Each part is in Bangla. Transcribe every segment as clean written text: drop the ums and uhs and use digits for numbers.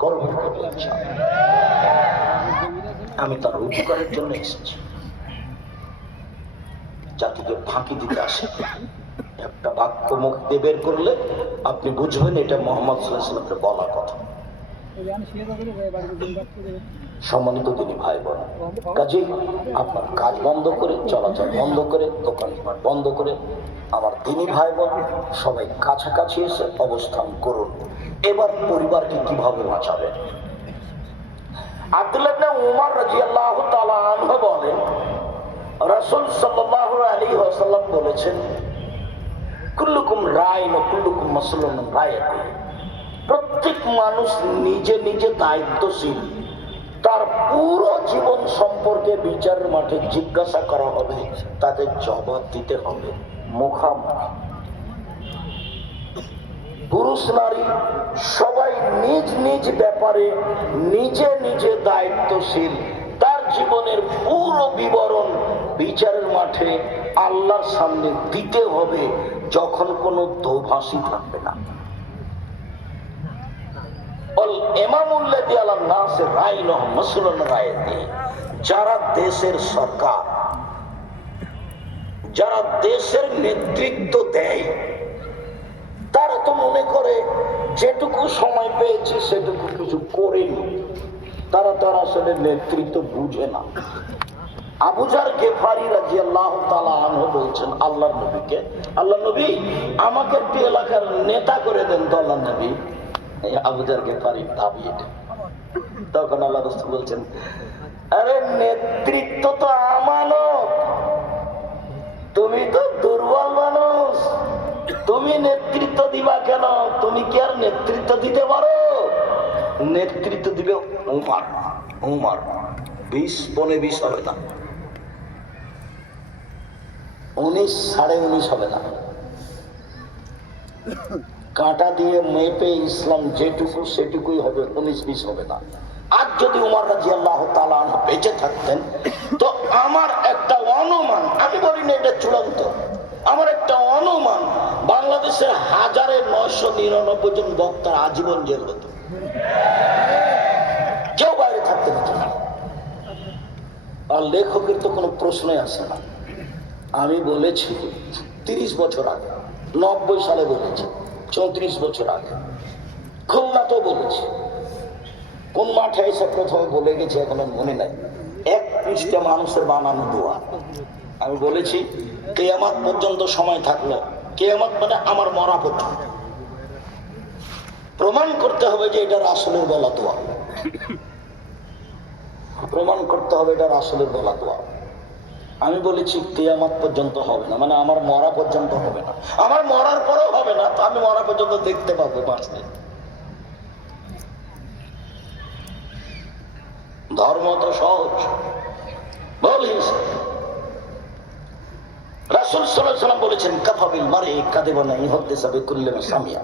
গর্বের কথা আমি তার উপকারের জন্য এসেছি, জাতিকে ফাঁকি দিতে আসে। একটা বাক্য মুখ দিয়ে বের করলে আপনি বুঝবেন এটা মোহাম্মদ সাল্লাল্লাহু আলাইহি ওয়াসাল্লামের বলা কথা। সম্মানিত দিনী ভাই বোন, কাজেই আপনার কাজ বন্ধ করে, চলাচল বন্ধ করে, দোকানপাট বন্ধ করে আমার দিনী ভাই বোন সবাই কাছাকাছি এসে অবস্থান করুন। এবার পরিবারকে কিভাবে বাঁচাবেন? আব্দুল্লাহ ইবনে উমর রাদিয়াল্লাহু তাআলা আনহু বলেন, রাসূল সাল্লাল্লাহু আলাইহি ওয়াসাল্লাম বলেছেন, কুল্লুকুম রাইন ওয়া কুল্লুকুম মাসউলুন আন রাইয়াতিহি। প্রত্যেক মানুষ নিজে নিজে দায়িত্বশীল, তার পুরো জীবন সম্পর্কে বিচারের মাঠে জিজ্ঞাসা করা হবে, তাকে জবাব দিতে হবে মুখামুখি। পুরুষ নারী সবাই নিজ নিজ ব্যাপারে নিজে নিজে দায়িত্বশীল, তার জীবনের পুরো বিবরণ বিচারের মাঠে আল্লাহর সামনে দিতে হবে, যখন কোনো দোভাষী থাকবে না। যারা দেশের সরকার, যারা দেশের নেতৃত্ব দেয়, তারা তো মনে করে যেটুকু সময় পেয়েছে সেটুকু কিছু করেনি, তারা আসলে নেতৃত্ব বুঝে না। আবু যার গেফারি রাদিয়াল্লাহু তাআলা আনহু বলছেন আল্লাহর নবীকে, আল্লাহ নবী আমাকে একটি এলাকার নেতা করে দেন তো আল্লাহ নবী। আবু যার গেফারির দাবি এটা। তখন আল্লাহ রাসূল বলছেন, আরে নেতৃত্ব তো আমানত, তুমি তো দুর্বল মানুষ, তুমি নেতৃত্ব দিবা কেন? তুমি কি আর নেতৃত্ব দিতে পারো? নেতৃত্ব দিবে উমর। উমর 20-19 হবে না, 19-19.5 হবে না। কাঁটা দিয়ে মেপে ইসলাম যেটুকু সেটুকুই হবে, 19-20 হবে না। আজ যদি উমর রাদিয়াল্লাহু তাআলা আনহু বেঁচে থাকতেন, তো আমার একটা অনুমান, আমি বলি না এটা চূড়ান্ত, আমার একটা অনুমান, বাংলাদেশের 1999 জন বক্তার আজীবন জেল হতো, কেউ বাইরে থাকতে হতো না। আর লেখকের তো কোনো প্রশ্নই আসে না। আমি বলেছি 30 বছর আগে, 90 সালে বলেছি, 34 বছর আগে খুলনাতেও বলেছি। কোন মাঠে এসে প্রথমে বলে গেছি এখনো মনে নাই, 1 পৃষ্ঠা মানুষের বানানো দোয়া। আমি বলেছি কিয়ামত পর্যন্ত সময় থাকলো, কিয়ামত মানে আমার মরা পর্যন্ত প্রমাণ করতে হবে যে এটা রাসূলের বলা দোয়া, প্রমাণ করতে হবে এটা রাসূলের বলা দোয়া। আমি বলেছি কিয়ামত পর্যন্ত হবে না, মানে আমার মরা পর্যন্ত হবে না, আমার মরার পরেও হবে না, তো আমি মরা পর্যন্ত দেখতে পাবো বাঁচতে। ধর্ম তো সহজ, বলিস রাসূল সাল্লাল্লাহু আলাইহি ওয়াসাল্লাম বলেছেন, কাফাবিল মারই কাযিবান ইউহাদ্দিসু বিকুল্লি মা সামিয়া।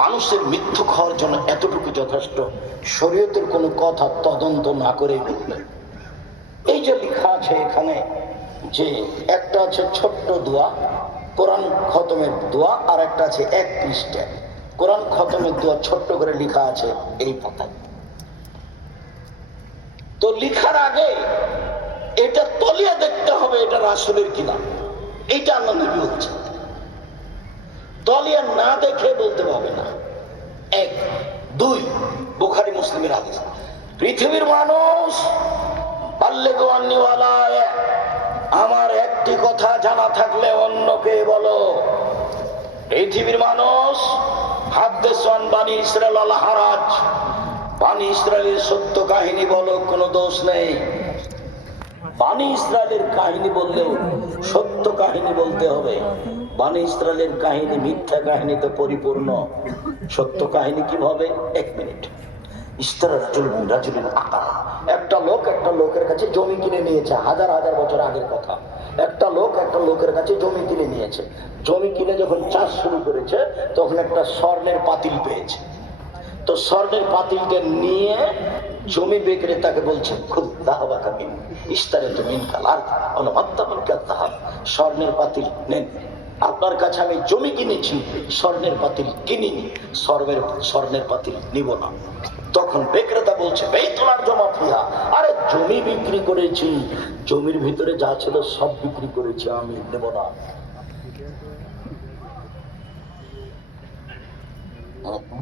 মানুষের মিথ্যুক হওয়ার জন্য এতটুকু যথেষ্ট, শরীয়তের কোনো কথা তদন্ত না করে বলবে। এই যে লেখা আছে এখানে, যে একটা আছে ছোট্ট দোয়া, কোরআন খতমের দোয়া, আর একটা আছে 1 পৃষ্ঠা কোরআন খতমের দোয়া, ছোট্ট করে লেখা আছে এই পাতায়। তো লেখার আগে এটা তলিয়ে দেখতে হবে এটা রাসূলের কিনা, এইটা আল্লাহ নবী বলছেন। তলিয়ে না দেখে বলতে হবে না। 1, 2 বুখারী মুসলিমের হাদিস, পৃথিবীর মানুষ বাল্লিগু আন্নী ওয়ালা, আমার একটি কথা জানা থাকলে অন্যকে বলো। পৃথিবীর মানুষ হাদ্দিসু আন বানি ইসরাঈল ওয়ালা হারাজ, বানি ইসরায়েলের সত্য কাহিনী বলো, কোনো দোষ নেই। বানি ইসরায়েলের কাহিনী বললেও সত্য কাহিনী বলতে হবে। বানি ইসরায়েলের কাহিনী মিথ্যা কাহিনীতে পরিপূর্ণ, সত্য কাহিনী কিভাবে? 1 মিনিট। একটা লোক একটা লোকের কাছে জমি কিনে নিয়েছে, হাজার হাজার বছর আগের কথা। একটা লোক একটা লোকের কাছে জমি কিনে নিয়েছে, জমি কিনে যখন চাষ শুরু করেছে তখন একটা স্বর্ণের পাতিল পেয়েছে। তো স্বর্ণের পাতিলকে নিয়ে জমি বিক্রেতাকে বলছে, খুব দাহবাকা মিন ইস্তারে তো মিন কালার অনুমাত্তাবল কাতাহাব, স্বর্ণের পাতিল নেন, আপনার কাছে আমি জমি কিনেছি, স্বর্ণের পাতিল কিনিনি, স্বর্ণের পাতিল নিব না। তখন বিক্রেতা বলছে বেতলার জমা ফিহা, আরে জমি বিক্রি করেছি, জমির ভিতরে যা ছিল সব বিক্রি করেছি, আমি দেব না।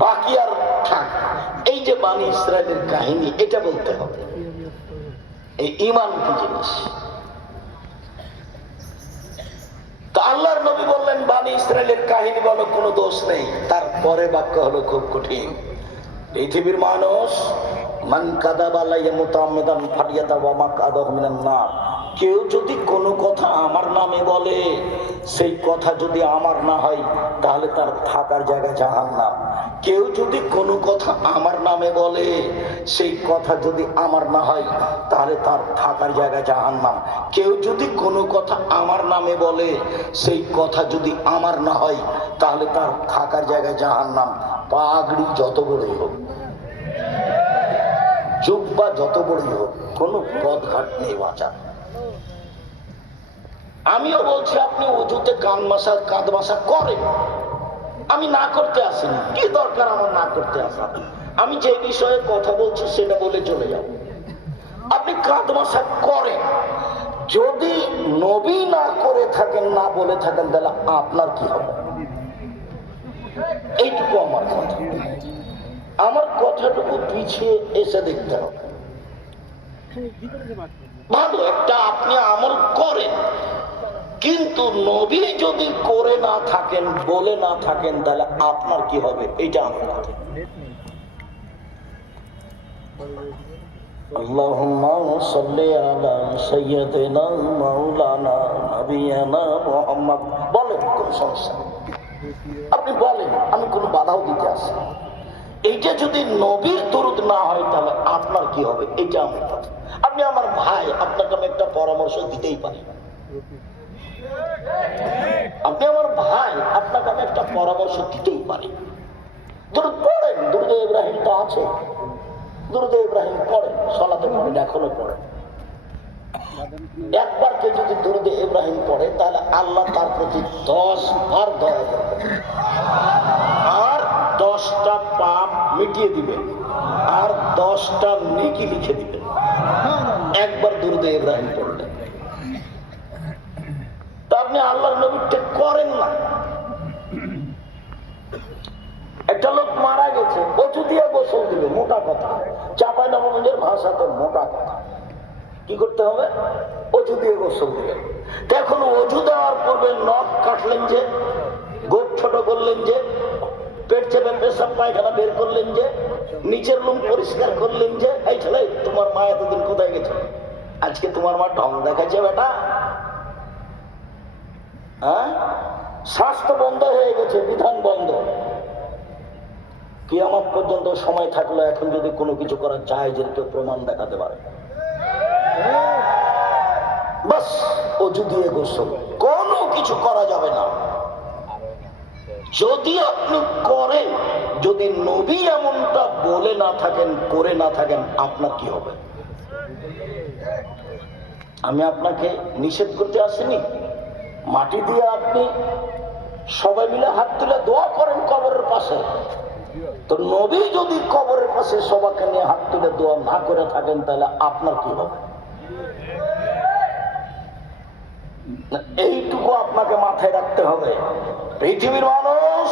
বাকি আর থাক। এই যে বানি ইসরায়েলের কাহিনী, এটা বলতে হবে এই ঈমান কি জিনিস। তা আল্লাহর নবী বললেন বানি ইসরায়েলের কাহিনী বলো, কোনো দোষ নেই। তারপরে বাক্য হলো খুব কঠিন। পৃথিবীর মানুষ মান কাযাবা আলাইয়া মুতাআম্মিদান ফালিয়াতাওয়া মাকআদাহু মিনান নার, কেউ যদি কোনো কথা আমার নামে বলে, সেই কথা যদি আমার না হয় তাহলে তার থাকার জায়গা জাহান্নাম। কেউ যদি কোনো কথা আমার নামে বলে, সেই কথা যদি আমার না হয় তাহলে তার থাকার জায়গা জাহান্নাম। কেউ যদি কোনো কথা আমার নামে বলে, সেই কথা যদি আমার না হয় তাহলে তার থাকার জায়গা জাহান্নাম। পাগড়ি যত বড়ই হোক, জুব্বা যত বড়ই হোক, কোনো পথঘাট নেই বাঁচার। আমিও বলছি আপনি উজুতে কান মাসা কাঁধ মাসা করেন, আমি না করতে আসিনি, কি দরকার আমার না করতে আসা? আমি যে বিষয়ে কথা বলছি সেটা বলে চলে যাব। আপনি কাঁধ মাসা করেন, যদি নবী না করে থাকেন, না বলে থাকেন, তাহলে আপনার কি হবে? এইটুকু আমার কথা। আমার কথাটুকু পিছিয়ে এসে দেখতে হবে। ভালো একটা আপনি আমল করেন, কিন্তু নবী যদি করে না থাকেন, বলে না থাকেন, তাহলে আপনার কি হবে? এইটা আমার কথা। আল্লাহুম্মা সাল্লি আলা সাইয়্যিদিনা মাওলানা নবিয়ানা মুহাম্মদ। বলেন, কোন সমস্যা নেই, আপনি বলেন, আমি কোনো বাধাও দিতে আসি। এইটা যদি নবীর দরুদ না হয় তাহলে আপনার কি হবে? এটা আমার কথা। আপনি আমার ভাই, আপনাকে আমি একটা পরামর্শ দিতেই পারি। আপনি আমার ভাই, আপনাকে আমি একটা পরামর্শ দিতেই পারি। দরুদ পড়েন, দরুদ ইব্রাহিম তো আছে, দরুদ ইব্রাহিম পড়েন, সালাতে পড়েন, এখনো পড়েন। একবার কেউ যদি দরুদ ইব্রাহিম পড়ে, তাহলে আল্লাহ তার প্রতি 10 বার দয়া করবেন, আর 10টা পাপ মিটিয়ে দিবেন, আর 10টা নেকি লিখে দিবেন একবার দরুদ ইব্রাহিম পড়লেন। তা আপনি আল্লাহর নবীকে করেন না। একটা লোক মারা গেছে, অজু দিয়ে গোসল দিবে, মোটা কথা, চাঁপাইনবাবগঞ্জের ভাষাতে মোটা কথা। কি করতে হবে? অজু দিয়ে গোসল দিবে। এখন অজু দেওয়ার পূর্বে নখ কাটলেন যে, গোপ ছোট করলেন যে, পেট চেপে পেশাব পায়খানা বের করলেন যে, নিচের রুম পরিষ্কার করলেন যে, এই ছেলে তোমার মা এতদিন কোথায় গেছে? আজকে তোমার মা ঢং দেখাচ্ছে বেটা। হ্যাঁ, স্বাস্থ্য বন্ধ হয়ে গেছে, বিধান বন্ধ। কিয়ামত পর্যন্ত সময় থাকলো, এখন যদি কোনো কিছু করা যায়, যে কেউ প্রমাণ দেখাতে পারে, বাস অজু দিয়ে গোসল, কোনো কিছু করা যাবে না। যদি আপনি করেন, যদি নবী এমনটা বলে না থাকেন, করে না থাকেন, আপনার কি হবে? আমি আপনাকে নিষেধ করতে আসিনি। মাটি দিয়ে আপনি সবাই মিলে হাত তুলে দোয়া করেন কবরের পাশে, তো নবী যদি কবরের পাশে সবাইকে নিয়ে হাত তুলে দোয়া না করে থাকেন, তাহলে আপনার কি হবে? এইটুকু আপনাকে মাথায় রাখতে হবে। পৃথিবীর মানুষ,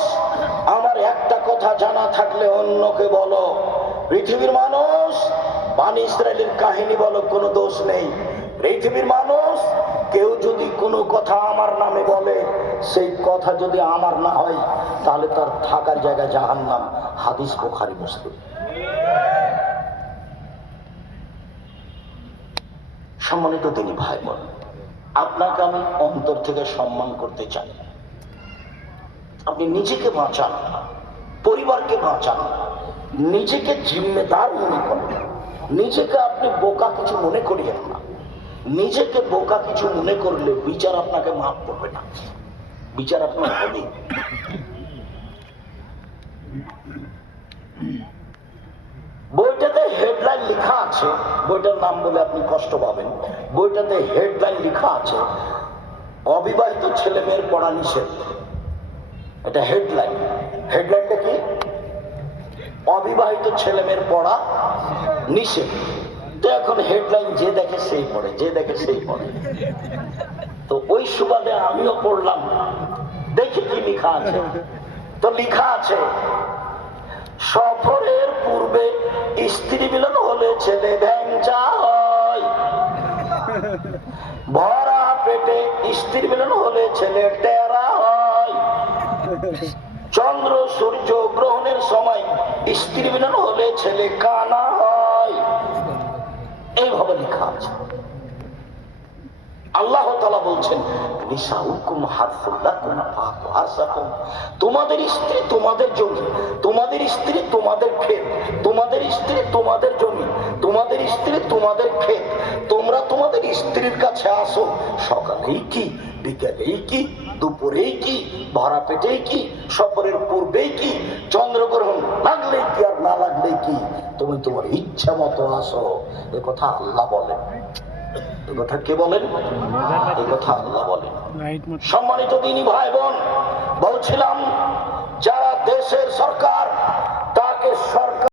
আমার একটা কথা জানা থাকলে অন্যকে বলো। পৃথিবীর মানুষ, বানি ইসরায়েলের কাহিনী বলো, কোনো দোষ নেই। পৃথিবীর মানুষ, কেউ যদি কোনো কথা আমার নামে বলে, সেই কথা যদি আমার না হয় তাহলে তার থাকার জায়গা জাহান্নাম। হাদিস বুখারী মুসলিম। সম্মানিত দিনী ভাই বোন, আপনাকে আমি অন্তর থেকে সম্মান করতে চাই। আপনি নিজেকে বাঁচান, পরিবারকে বাঁচান, নিজেকে জিম্মেদার মনে করেন। নিজেকে আপনি বোকা কিছু মনে করিয়েন না। নিজেকে বোকা কিছু মনে করলে বিচার আপনাকে মাফ করবে না, বিচার আপনার হবে। বইটাতে হেডলাইন লেখা আছে, বইটার নাম বলে আপনি কষ্ট পাবেন। বইটাতে হেডলাইন লেখা আছে, অবিবাহিত ছেলে মেয়ের পড়া নিষেধ। এটা হেডলাইন। হেডলাইনটা কি? অবিবাহিত ছেলে মেয়ের পড়া নিষেধ। তো এখন হেডলাইন যে দেখে সেই পড়ে, যে দেখে সেই পড়ে। তো ওই সুবাদে আমিও পড়লাম, দেখি কি লেখা আছে। তো লেখা আছে, সফরের পূর্বে স্ত্রী মিলন হলে ছেলে ভ্যাংচা হয়, ভরা পেটে স্ত্রী মিলন হলে ছেলে টেরা হয়, চন্দ্র সূর্য গ্রহণের সময় স্ত্রী মিলন হলে ছেলে কানা হয়। এইভাবে লেখা আছে। আল্লাহ তাআলা বলছেন, নিসাউকুম হারসুল লাকুম ফাতু হারসাকুম, তোমাদের স্ত্রী তোমাদের জমি, তোমাদের স্ত্রী তোমাদের ক্ষেত, তোমাদের স্ত্রী তোমাদের জমি, তোমাদের স্ত্রী তোমাদের ক্ষেত। তোমরা তোমাদের স্ত্রীর কাছে আসো, সকালেই কি, বিকেলেই কি, দুপুরেই কি, ভরা পেটেই কি, সফরের পূর্বেই কি, চন্দ্রগ্রহণ লাগলেই কি আর না লাগলেই কি, তুমি তোমার ইচ্ছা মতো আসো। এ কথা আল্লাহ বলেন। এই কথা কে বলেন? এই কথা আল্লাহ বলেন। সম্মানিত দিনী ভাই বোন, বলছিলাম যারা দেশের সরকার, তাকে সরকার